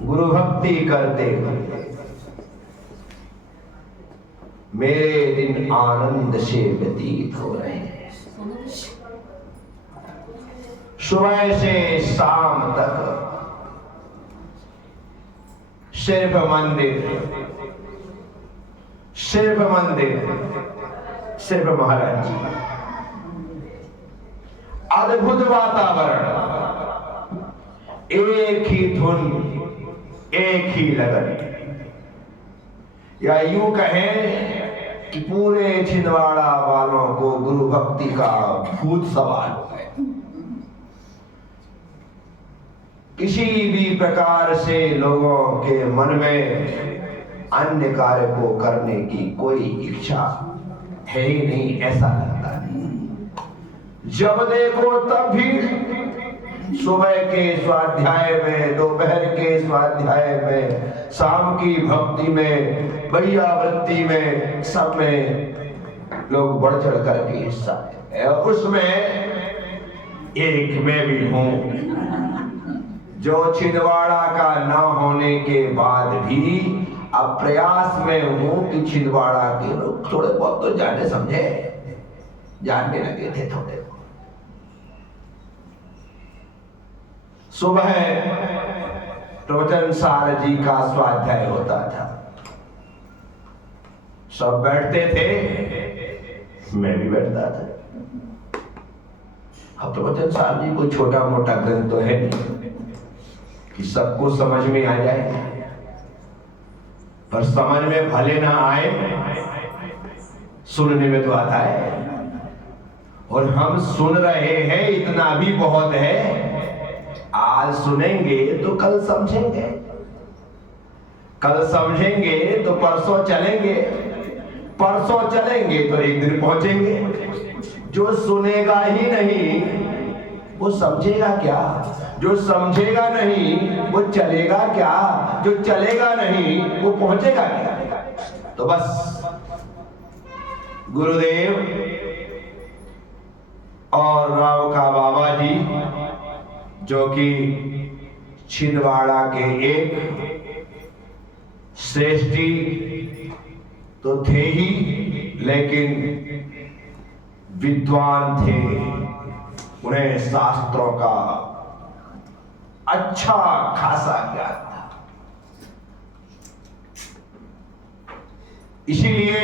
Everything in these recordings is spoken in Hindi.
गुरु भक्ति करते मेरे दिन आनंद से व्यतीत हो रहे हैं। सुबह से शाम तक सिर्फ मंदिर, सिर्फ मंदिर, सिर्फ महाराज जी। अद्भुत वातावरण, एक ही धुन, एक ही लगन, या यूं कहें कि पूरे छिंदवाड़ा वालों को गुरु भक्ति का भूत सवार हो गए। किसी भी प्रकार से लोगों के मन में अन्य कार्य को करने की कोई इच्छा है ही नहीं, ऐसा लगता नहीं। जब देखो तब भी सुबह के स्वाध्याय में, दोपहर के स्वाध्याय में, शाम की भक्ति में, भैयावृत्ति में, सब में लोग बढ़ चढ़ करके हिस्सा है। और उसमें एक मैं भी हूं, जो छिंदवाड़ा का न होने के बाद भी अब प्रयास में हूं कि छिंदवाड़ा के लोग थोड़े बहुत तो जाने समझे, जानने लगे थे थोड़े। सुबह प्रवचन सार जी का स्वाध्याय होता था, सब बैठते थे, मैं भी बैठता था। अब प्रवचन सार जी कोई छोटा मोटा ग्रंथ तो है नहीं कि सबको समझ में आ जाए, पर समझ में भले ना आए, सुनने में तो आता है। और हम सुन रहे हैं, इतना भी बहुत है। आज सुनेंगे तो कल समझेंगे, कल समझेंगे तो परसों चलेंगे, परसों चलेंगे तो एक दिन पहुंचेंगे। जो सुनेगा ही नहीं वो समझेगा क्या? जो समझेगा नहीं वो चलेगा क्या? जो चलेगा नहीं वो पहुंचेगा क्या? तो बस गुरुदेव और राव का बाबा जी, जो कि छिंदवाड़ा के एक श्रेष्ठी तो थे ही, लेकिन विद्वान थे। उन्हें शास्त्रों का अच्छा खासा ज्ञान था। इसीलिए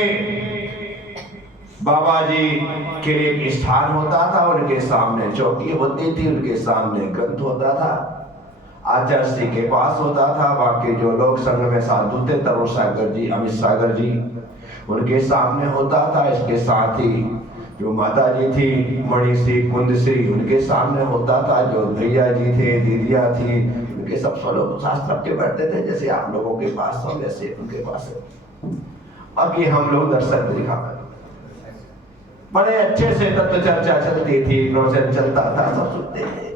बाबा जी के लिए एक स्थान होता था, उनके सामने चौकी होती थी, उनके सामने ग्रंथ होता था, आचार्य श्री के पास होता था। बाकी जो लोग संघ में साधु थे, तरुण सागर जी, अमित सागर जी, उनके सामने होता था। इसके साथ ही जो माता जी थी, मणि श्री, कुंद श्री, उनके सामने होता था। जो भैया जी थे, दीदिया थी, उनके सब लोग शास्त्र के बैठते थे, जैसे आप लोगों के पास हो वैसे उनके पास है। अब ये हम लोग दर्शक दिखा, बड़े अच्छे से तत्व चर्चा चलती थी, प्रवचन चलता था, सब सुनते थे।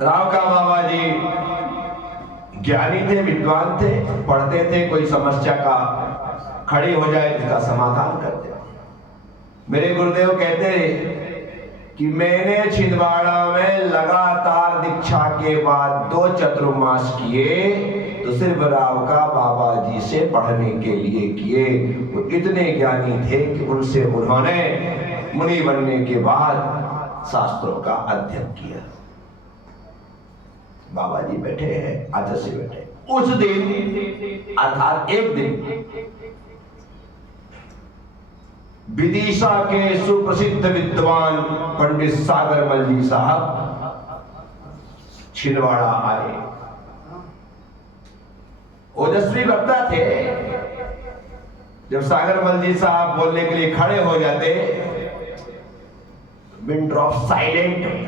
राव का बाबा जी ज्ञानी थे, विद्वान थे, पढ़ते थे, कोई समस्या का खड़ी हो जाए इसका समाधान करते। मेरे गुरुदेव कहते कि मैंने छिंदवाड़ा में लगातार दीक्षा के बाद 2 चतुर्मास किए, तो सिर्फ राव का बाबा जी से पढ़ने के लिए किए। वो इतने ज्ञानी थे कि उनसे उन्होंने मुनि बनने के बाद शास्त्रों का अध्ययन किया। बाबा जी बैठे हैं, आचार्य से बैठे। उस दिन अर्थात एक दिन विदिशा के सुप्रसिद्ध विद्वान पंडित सागरमल जी साहब छिंदवाड़ा आए। ओजस्वी वक्ता थे। जब सागरमल जी साहब बोलने के लिए खड़े हो जाते, विंड ड्रॉप साइलेंट,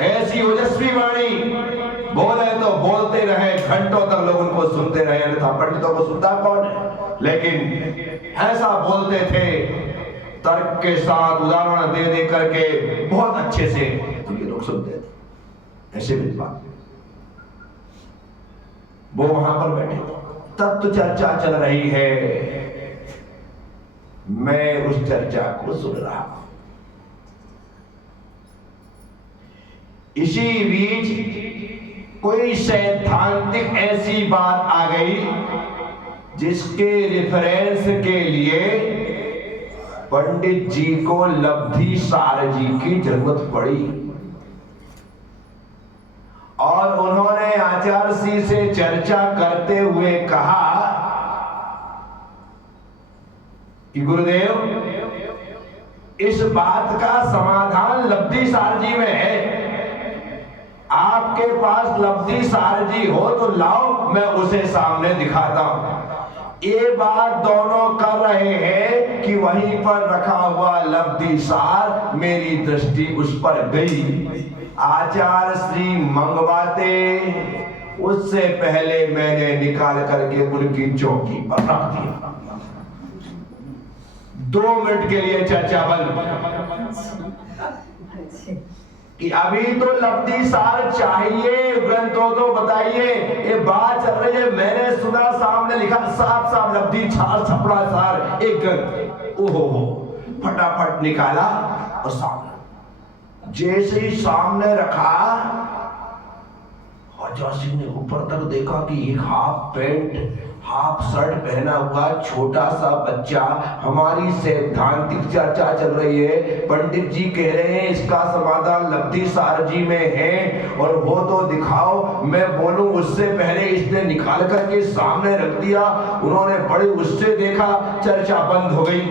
ऐसी ओजस्वी वाणी, बोले तो बोलते रहे, घंटों तक लोग उनको सुनते रहे। अन्यथा पंडितों को सुनता कौन है? लेकिन ऐसा बोलते थे, तर्क के साथ उदाहरण दे दे करके बहुत अच्छे से उनके लोग सुनते थे। ऐसे विद्वान वो वहां पर बैठे, तत्व चर्चा चल रही है, मैं उस चर्चा को सुन रहा हूं। इसी बीच कोई सैद्धांतिक ऐसी बात आ गई जिसके रेफरेंस के लिए पंडित जी को लब्धि सार जी की जरूरत पड़ी और उन्होंने आचार्य श्री से चर्चा करते हुए कहा कि गुरुदेव, इस बात का समाधान लब्धि सार जी में है। आपके पास लब्धि सार जी हो तो लाओ, मैं उसे सामने दिखाता हूं। ये बात दोनों कर रहे हैं कि वहीं पर रखा हुआ लब्धि सार, मेरी दृष्टि उस पर गई। आचार्य श्री मंगवाते, उससे पहले मैंने निकाल करके उनकी चौकी पर रख दिया। 2 मिनट के लिए चर्चा बंद कि अभी तो लब्धि सार चाहिए, ग्रंथों तो बताइए। ये बात चल रही है, मैंने सुना सामने लिखा साफ साफ लब्धि सार छपड़ा सार एक ग्रंथ। ओहो, फटाफट निकाला और सामने जैसे ही सामने रखा, आचार्य सिंह ने ऊपर तक देखा कि एक हाफ पैंट हाफ शर्ट पहना हुआ छोटा सा बच्चा। हमारी सैद्धांतिक चर्चा चल रही है, पंडित जी कह रहे हैं इसका समाधान लब्धि सार जी में है और वो तो दिखाओ। मैं बोलूं उससे पहले इसने निकाल करके सामने रख दिया। उन्होंने बड़े उससे देखा, चर्चा बंद हो गई।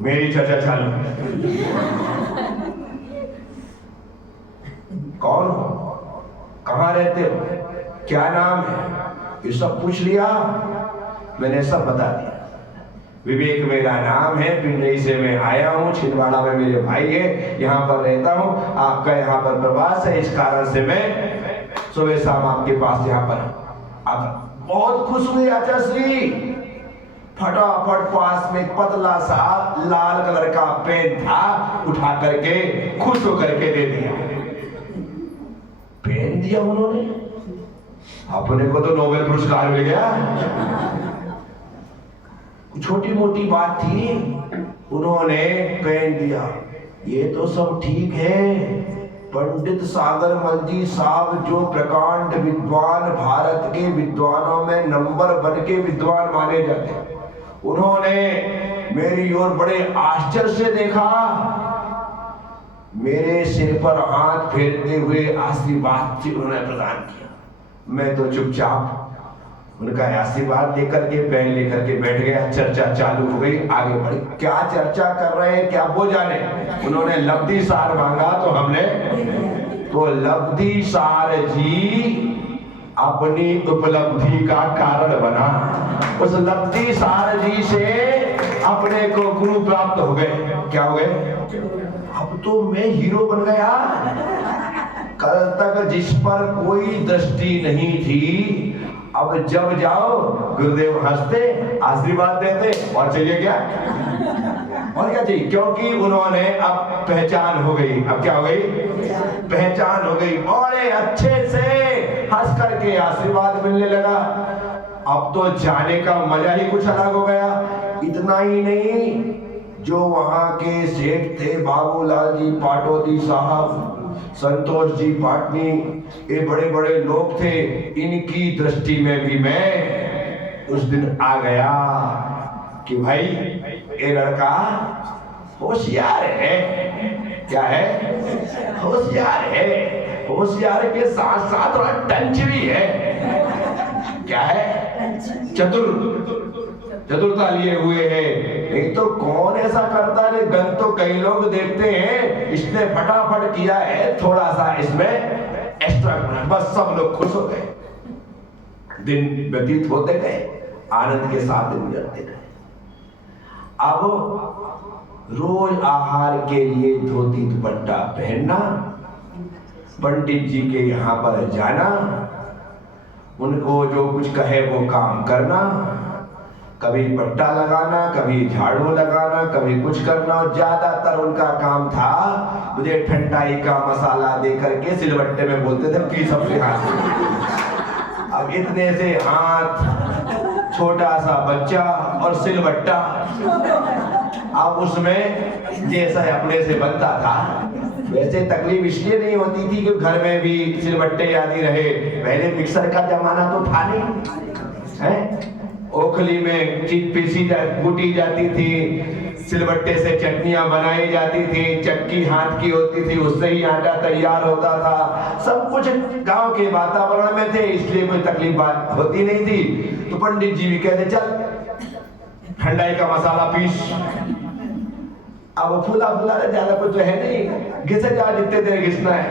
मेरी चर्चा चालू। कौन हो, कहां रहते हो, क्या नाम है, ये सब पूछ लिया। मैंने सब बता दिया। विवेक मेरा नाम है, पिंडई से मैं आया हूँ, छिंदवाड़ा में मेरे भाई है, यहाँ पर रहता हूँ। आपका यहाँ पर प्रवास है, इस कारण से मैं सुबह शाम आपके पास यहाँ पर आता। बहुत खुश हुए आचार्य श्री। फटाफट पास में पतला सा लाल कलर का पेन था, उठा करके खुश होकर के दे दिया। पेन दिया उन्होंने, अपने को तो नोबेल पुरस्कार मिल गया। छोटी मोटी बात थी, उन्होंने पेन दिया। ये तो सब ठीक है, पंडित सागरमल जी साहब जो प्रकांड विद्वान, भारत के विद्वानों में नंबर 1 के विद्वान माने जाते, उन्होंने मेरी ओर बड़े आश्चर्य से देखा, मेरे सिर पर हाथ फेरते हुए आशीर्वाद उन्होंने प्रदान किया। मैं तो चुपचाप उनका आशीर्वाद लेकर के पेन लेकर के बैठ गया। चर्चा चालू हो गई, आगे बढ़ी। क्या चर्चा कर रहे हैं क्या वो जाने। उन्होंने लब्धि सार मांगा तो हमने तो लब्धि सार जी अपनी उपलब्धि का कारण बना। उस लब्धि सार जी से अपने को गुरु प्राप्त हो गए। क्या हो गए, अब तो मैं हीरो बन गया। कल तक जिस पर कोई दृष्टि नहीं थी, अब जब जाओ गुरुदेव हंसते, आशीर्वाद देते और चाहिए क्या, और क्या चाहिए, क्योंकि उन्होंने अब पहचान हो गई। अब क्या हो गई, पहचान हो गई। बड़े अच्छे से हंस करके आशीर्वाद मिलने लगा। अब तो जाने का मजा ही कुछ अलग हो गया। इतना ही नहीं, जो वहां के सेठ थे बाबूलाल जी पाटोदी साहब, संतोष जी पाटनी, ये बड़े बड़े लोग थे, इनकी दृष्टि में भी मैं उस दिन आ गया कि भाई ये लड़का होशियार है। क्या है, होशियार है। होशियार के साथ साथ थोड़ा टंच भी है। क्या है, चतुरता लिए हुए है। नहीं तो कौन ऐसा करता है, गन तो कई लोग देखते हैं, इसने फटाफट किया है, थोड़ा सा इसमें एक्स्ट्रा, बस सब लोग खुश हो गए। दिन व्यतीत होते गए, आनंद के साथ दिन गुजरते गए। अब रोज आहार के लिए धोती दुपट्टा पहनना, पंडित जी के यहाँ पर जाना, उनको जो कुछ कहे वो काम करना, कभी पट्टा लगाना, कभी झाड़ू लगाना, कभी कुछ करना। और ज्यादातर उनका काम था मुझे ठंडाई का मसाला दे करके सिलबट्टे में बोलते थे प्लीज अपने हाथ। अब इतने से हाथ, छोटा सा बच्चा और सिलबट्टा, अब उसमें जैसा अपने से बनता था वैसे तकलीफ इसलिए नहीं होती थी कि घर में भी सिलबट्टे आदि रहे। पहले मिक्सर का जमाना तो था नहीं है। ओखली में चीज पीसी कूटी जाती थी, सिलबट्टे से चटनियां बनाई जाती थी, चक्की हाथ की होती थी, उससे ही आटा तैयार होता था। सब कुछ गांव के वातावरण में थे, इसलिए कोई तकलीफ बात होती नहीं थी। तो पंडित जी भी कहते चल ठंडाई का मसाला पीस। अब फूला फूला ज्यादा कुछ तो है नहीं, घिसे जा जितने देर घिसना है।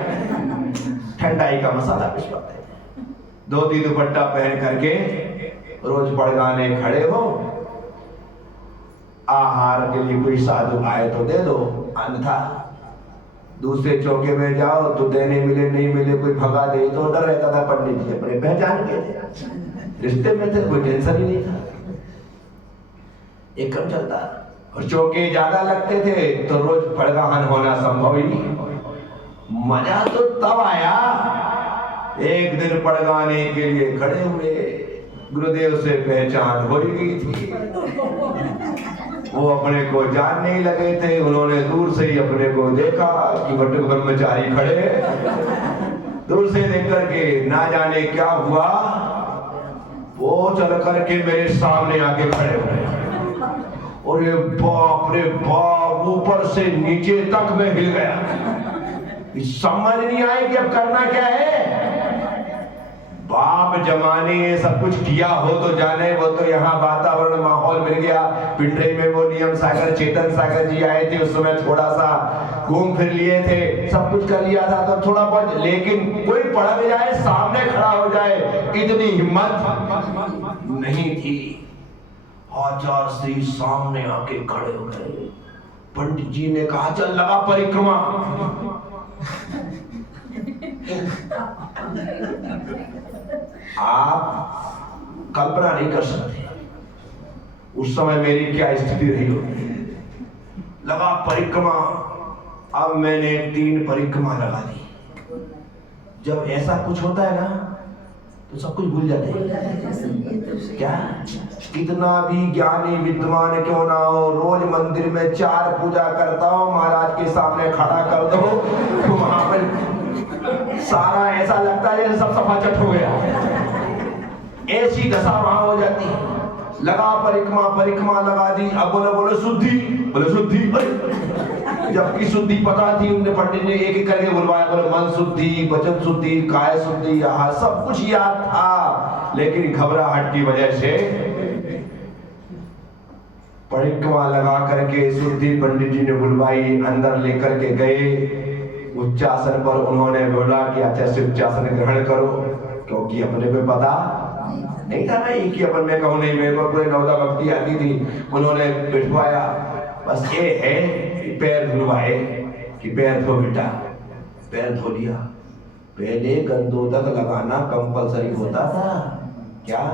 ठंडाई का मसाला पिसवाते, धोती दुपट्टा पहन करके रोज पड़गाने खड़े हो। आहार के लिए कोई साधु आए तो दे दो, अन्यथा दूसरे चौके में जाओ तो देने मिले नहीं मिले, कोई भगा दे तो डर रहता था। पंडित जी अपने पहचान के रिश्ते में थे, कोई टेंशन ही नहीं था, एक कम चलता। और चौके ज्यादा लगते थे तो रोज पड़गाहन होना संभव ही नहीं। मजा तो तब आया एक दिन पड़गाने के लिए खड़े हुए, गुरुदेव से पहचान हो गई थी। वो अपने को जानने ही लगे थे। उन्होंने दूर से ही अपने को देखा कि बटुक ब्रह्मचारी खड़े। दूर से देख करके ना जाने क्या हुआ, वो चल करके मेरे सामने आके खड़े हुए। और ये बाप रे बाप, ऊपर से नीचे तक मैं हिल गया। समझ नहीं आए कि अब करना क्या है। बाप जमाने ये सब कुछ किया हो तो जाने, वो तो यहाँ वातावरण माहौल मिल गया। पिंडरी में वो नियम सागर चेतन सागर जी आए थे, उस समय थोड़ा सा घूम फिर लिए थे, सब कुछ कर लिया था तो थोड़ा बहुत। लेकिन कोई पढ़ जाए सामने खड़ा हो जाए इतनी हिम्मत नहीं थी। आचार्य श्री सामने आके खड़े हो गए। पंडित जी ने कहा चल लगा परिक्रमा। आप कल्पना नहीं कर सकते उस समय मेरी क्या स्थिति रही होगी। लगा परिक्रमा। अब मैंने 3 परिक्रमा लगा दी। जब ऐसा कुछ होता है ना तो सब कुछ भूल जाते हैं। क्या कितना भी ज्ञानी विद्वान क्यों ना हो, रोज मंदिर में 4 पूजा करता हो, महाराज के सामने खड़ा कर दो तो वहां पर सारा ऐसा लगता है जैसे सब सफाचट हो गया। ऐसी दशा वहां हो जाती है। लगा परिक्रमा, परिक्रमा लगा दी। अब बोलो शुद्धि, बोले शुद्धि। जबकि शुद्धि पता थी, उनने पंडित ने एक एक करके बुलवाया। बोले मन शुद्धि, वचन शुद्धि, काय शुद्धि, आहार सब कुछ याद था। लेकिन घबराहट की वजह से परिक्रमा लगा करके शुद्धि पंडित जी ने बुलवाई, अंदर लेकर के गए। उच्चासन पर उन्होंने बोला कि आचार्य से उच्चासन ग्रहण करो, क्योंकि अपने को पता नहीं था ना कि अपन में कहूँ नहीं, मेरे को पूरे नवदा भक्ति आती थी। उन्होंने बिठवाया, बस ये है पैर धुलवाए कि पैर धो बेटा। पैर धो लिया। पहले गंदोदक लगाना कंपलसरी होता था। क्या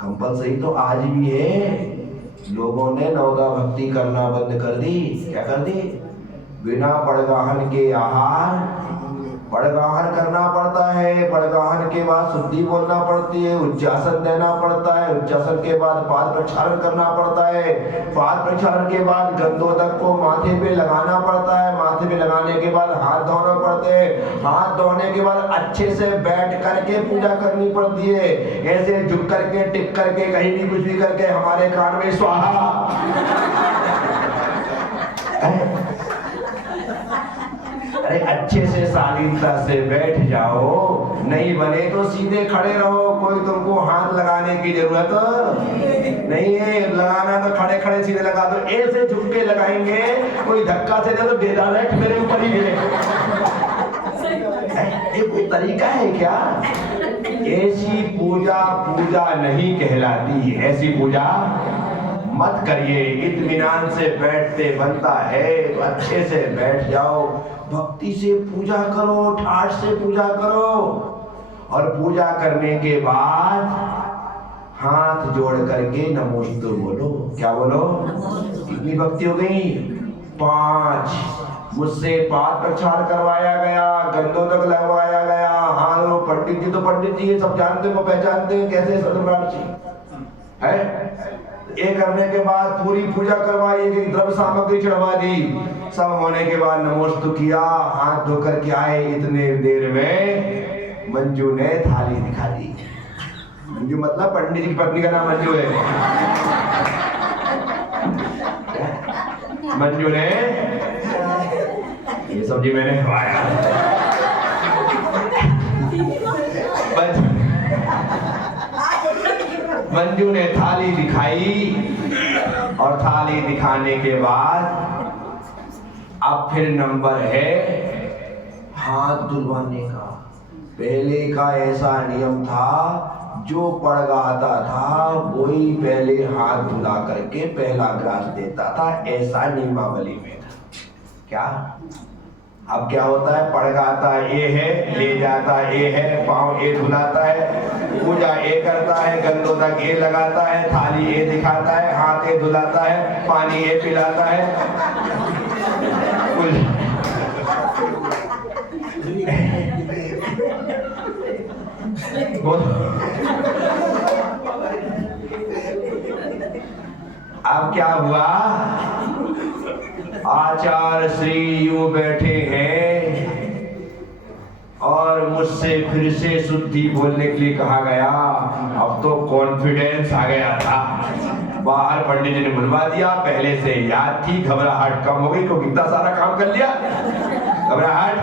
कंपलसरी तो आज भी है। लोगों ने नवदा भक्ति करना बंद कर दी। क्या कर दी? बिना पड़गाहन के आहार, पड़गाहन करना पड़ता है। पड़गाहन के बाद शुद्धि बोलना पड़ती है, उच्चासन देना पड़ता है, उच्चासन के बाद पाद प्रक्षालन करना पड़ता है, पाद प्रक्षालन के बाद गंधोदक को माथे पे लगाना पड़ता है, माथे पे लगाने के बाद हाथ धोना पड़ते हैं, हाथ धोने के बाद अच्छे से बैठ करके पूजा करनी पड़ती है। ऐसे झुक करके टिक करके कहीं भी कुछ भी करके हमारे कान में स्वाहा। अरे अच्छे से शालीनता से बैठ जाओ, नहीं बने तो सीधे खड़े रहो। कोई तुमको हाथ लगाने की जरूरत नहीं है। लगाना तो खड़े खड़े सीधे लगा दो। ऐसे झुक के लगाएंगे, कोई धक्का से दे तो डायरेक्ट मेरे ऊपर ही गिरे। ये कोई तरीका है क्या? ऐसी पूजा पूजा नहीं कहलाती। ऐसी पूजा मत करिए। इत्मीनान से बैठते बनता है तो अच्छे से बैठ जाओ, भक्ति से पूजा करो, ठाठ से पूजा करो। और पूजा करने के बाद हाथ जोड़ करके नमोस्तु बोलो। क्या बोलो? कितनी भक्ति हो गई? 5। मुझसे पाद प्रक्षालन करवाया गया, गंधोदक लगवाया गया। हाँ वो पंडित जी तो पंडित जी सब जानते हो, पहचानते हैं कैसे सदम्राट जी है। ये करने के बाद पूरी पूजा करवाई, एक द्रव्य सामग्री चढ़वा दी। सब होने के बाद नमोस्तु किया, हाथ धोकर के आए। इतने देर में मंजू ने थाली दिखा दी। मंजू मतलब पंडित जी की पत्नी का नाम मंजू है। मंजू ने ये सब्जी मैंने खवाया। मंजू ने थाली दिखाई और थाली दिखाने के बाद अब फिर नंबर है हाथ धुलवाने का। पहले का ऐसा नियम था, जो पड़गाता था वही पहले हाथ धुला करके पहला ग्रास देता था, ऐसा नियमावली में था। क्या अब क्या होता है, पड़गाता ये है, ले जाता ये है, पाँव ये धुलाता है, पूजा ये करता है, गंदों तक ये लगाता है, थाली ये दिखाता है, हाथ ये धुलाता है, पानी ये पिलाता है। अब क्या हुआ, आचार्य श्री यूं बैठे हैं और मुझसे फिर से शुद्धि बोलने के लिए कहा गया। अब तो कॉन्फिडेंस आ गया था। बाहर पंडित जी ने बुलवा दिया, पहले से याद थी, घबराहट कम हो गई क्योंकि इतना सारा काम कर लिया। घबराहट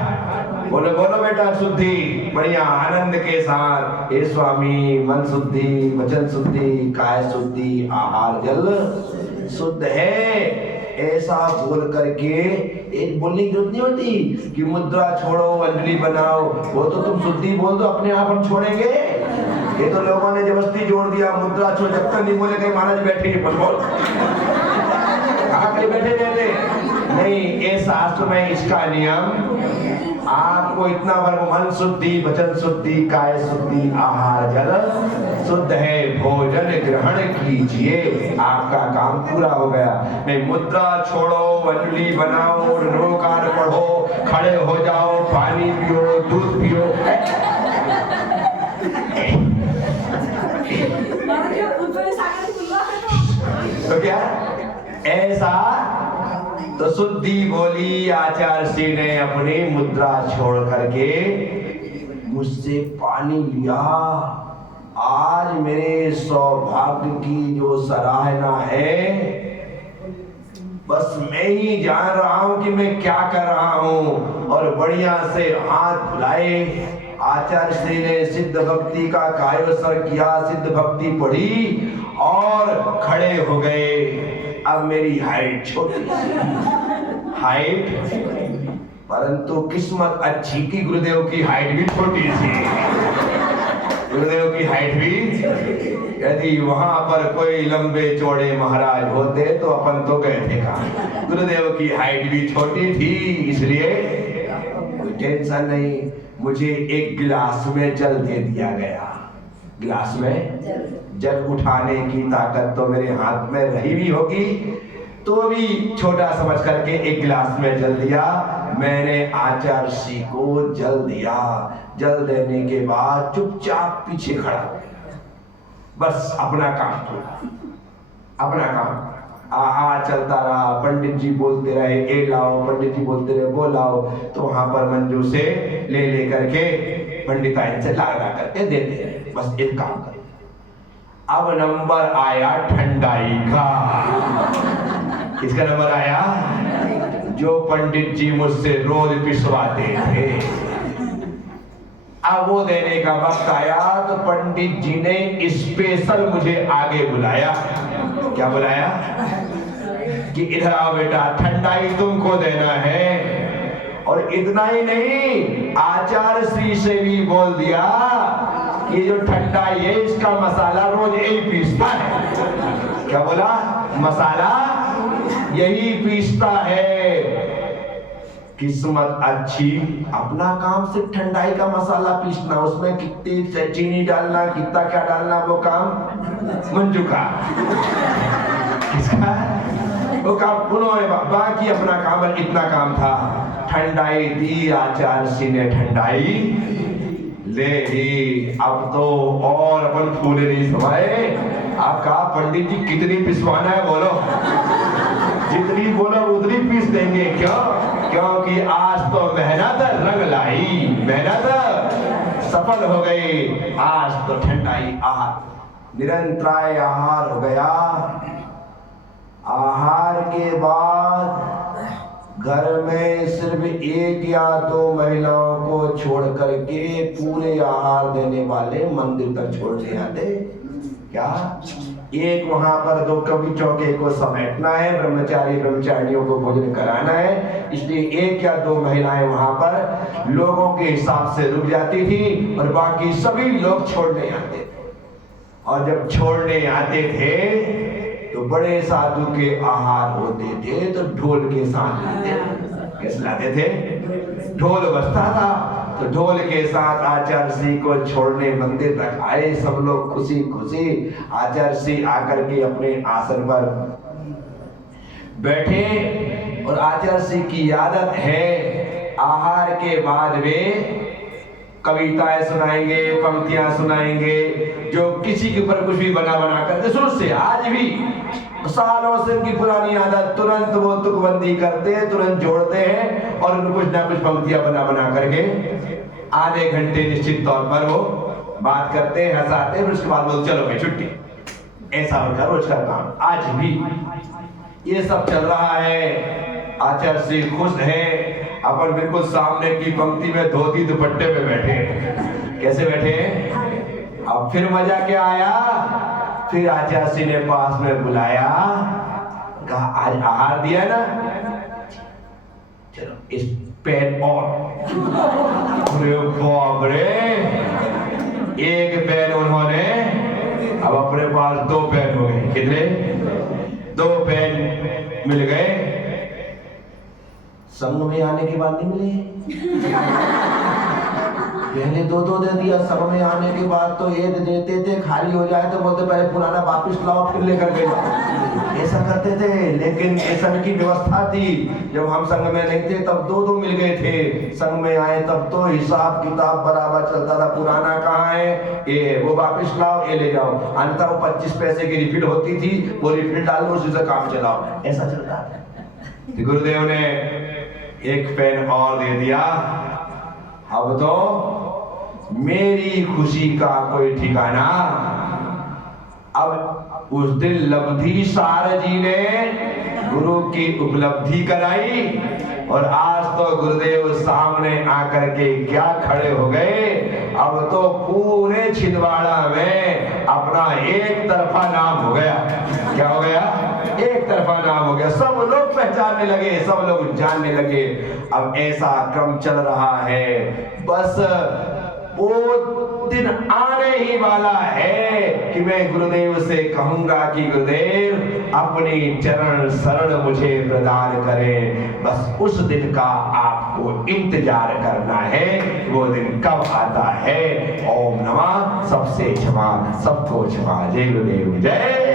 बोलो बोलो बेटा, शुद्धि बढ़िया आनंद के साथ। हे स्वामी, मन शुद्धि, वचन शुद्धि, काय शुद्धि, आहार जल शुद्ध है। ऐसा बोल करके एक बोलने की जरूरत नहीं होती कि मुद्रा छोड़ो, अंजलि बनाओ। वो तो तुम शुद्धि बोल दो, अपने आप हम छोड़ेंगे। ये तो लोगों ने जबरदस्ती जोड़ दिया, मुद्रा छोड़। जब तक नहीं बोले कहीं महाराज बैठे नहीं, बोल कहाँ बैठे रहते नहीं। ये शास्त्र में इसका नियम आपको इतना वर्ग, मन शुद्धि, वचन शुद्धि, काय शुद्धि, आहार जल शुद्ध है, भोजन ग्रहण कीजिए, आपका काम पूरा हो गया। नहीं मुद्रा छोड़ो, अंजलि बनाओ, नमोकार पढ़ो, खड़े हो जाओ, पानी पियो, दूध पियो। तो क्या ऐसा तो शुद्धि बोली आचार्य श्री ने अपनी मुद्रा छोड़ करके मुझसे पानी लिया। आज मेरे सौभाग्य की जो सराहना है, बस मैं ही जान रहा हूं कि मैं क्या कर रहा हूं। और बढ़िया से हाथ धुलाए। आचार्य श्री ने सिद्ध भक्ति का कायोत्सर्ग किया, सिद्ध भक्ति पढ़ी और खड़े हो गए। अब मेरी हाइट छोटी हाइट, परंतु किस्मत अच्छी की गुरुदेव की हाइट भी छोटी थी। गुरुदेव की हाइट भी, यदि वहां पर कोई लंबे चौड़े महाराज होते तो अपन तो गए थे कहाँ। गुरुदेव की हाइट भी छोटी थी, इसलिए कोई टेंशन नहीं। मुझे एक गिलास में जल दे दिया गया। गिलास में जल उठाने की ताकत तो मेरे हाथ में रही भी होगी, तो भी छोटा समझ करके एक गिलास में जल दिया। मैंने आचार्य श्री को जल दिया। जल देने के बाद चुपचाप पीछे खड़ा हो गया। बस अपना काम किया, अपना काम आहा चलता रहा। पंडित जी बोलते रहे ए लाओ, पंडित जी बोलते रहे वो लाओ। तो वहां पर मंजू से ले करके पंडिताइन से ला करके देते रहे। बस एक काम कर। अब नंबर आया ठंडाई का। किसका नंबर आया? जो पंडित जी मुझसे रोज पिसवाते थे। अब वो देने का वक्त आया तो पंडित जी ने स्पेशल मुझे आगे बुलाया। क्या बुलाया? कि इधर आओ बेटा, ठंडाई तुमको देना है। और इतना ही नहीं, आचार्य श्री से भी बोल दिया ये जो ठंडाई है इसका मसाला रोज यही पीसता है। क्या बोला? मसाला यही पीसता है। किस्मत अच्छी, अपना काम सिर्फ ठंडाई का मसाला पीसना, उसमें कितनी चीनी डालना, कितना क्या डालना, वो काम मंजू का। किसका? वो काम उन्होंने, बाकी अपना काम इतना काम था। ठंडाई दी आचार्य श्री ने, ठंडाई ले ली। अब तो और अपन फूले नहीं समाये। आप कहा पंडित जी कितनी पिसवाना है बोलो। जितनी बोलो उतनी पीस देंगे। क्यों? क्योंकि आज तो मेहनत रंग लाई, मेहनत सफल हो गई। आज तो ठंडाई आहार, निरंतराय आहार हो गया। आहार के बाद घर में सिर्फ 1 या 2 महिलाओं को छोड़ करके पूरे आहार देने वाले मंदिर तक छोड़ने आते। क्या? एक वहां पर 2 कवि चौके को समेटना है, ब्रह्मचारी ब्रह्मचारियों को भोजन कराना है, इसलिए 1 या 2 महिलाएं वहां पर लोगों के हिसाब से रुक जाती थी और बाकी सभी लोग छोड़ने आते थे। और जब छोड़ने आते थे तो बड़े साधु के आहार होते थे तो ढोल के साथ लाते थे। कैसे लाते थे? ढोल बजता था तो ढोल के साथ आचार्य श्री को छोड़ने मंदिर तक आए सब लोग खुशी खुशी। आचार्य श्री आकर के अपने आसन पर बैठे और आचार्य श्री की आदत है आहार के बाद वे कविताएं सुनाएंगे, पंक्तियां सुनाएंगे, जो किसी के ऊपर कुछ भी बना करते शुरू से आज भी सालों से उनकी पुरानी आदत। तुरंत वो तुकबंदी करते हैं, तुरंत जोड़ते हैं और उनको कुछ ना कुछ पंक्तियां बना करके आधे घंटे निश्चित तौर पर वो बात करते हैं, हंसाते हैं, उसके बाद बोलते चलो भाई छुट्टी। ऐसा उनका रोज का काम। आज भी ये सब चल रहा है। आचार्य श्री खुश है, अपन बिल्कुल सामने की पंक्ति में धोती दुपट्टे पे बैठे। कैसे बैठे? अब फिर मजा क्या आया? फिर आचार्य श्री ने पास में बुलाया, कहा आज आहार दिया ना, चलो इस पेन और। अरे बाप रे, 1 पेन उन्होंने, अब अपने पास 2 पेन हो गए। कितने? 2 पेन मिल गए। संघ में आने के बाद नहीं मिले। पहले 2 दे दिया, संघ में आने के बाद तो 1 देते थे, खाली हो जाए तो बोलते पहले पुराना वापिस लाओ फिर लेकर के जाओ। ऐसा करते थे। लेकिन संघ की व्यवस्था थी, जब हम संघ में नहीं थे तब 2 मिल गए थे। संघ में आए तब तो हिसाब किताब बराबर चलता था। पुराना कहाँ है? ये है, वो वापिस लाओ, ये ले जाओ। अन्यथा वो 25 पैसे की रिफिल होती थी, वो रिफिल डालो, उसी से काम चलाओ। ऐसा चलता था। गुरुदेव ने 1 पेन और दे दिया। अब तो मेरी खुशी का कोई ठिकाना। अब उस दिन लब्धि सार जी ने गुरु की उपलब्धि कराई और आज तो गुरुदेव सामने आकर के क्या खड़े हो गए। अब तो पूरे छिंदवाड़ा में अपना एक तरफा नाम हो गया। क्या हो गया? एक तरफा नाम हो गया। सब लोग पहचानने लगे, सब लोग जानने लगे। अब ऐसा क्रम चल रहा है। बस वो दिन आने ही वाला है कि मैं गुरुदेव से कहूंगा कि गुरुदेव अपनी चरण शरण मुझे प्रदान करें। बस उस दिन का आपको इंतजार करना है। वो दिन कब आता है? ओम नमः। सबसे क्षमा, सबको क्षमा। जय गुरुदेव, जय।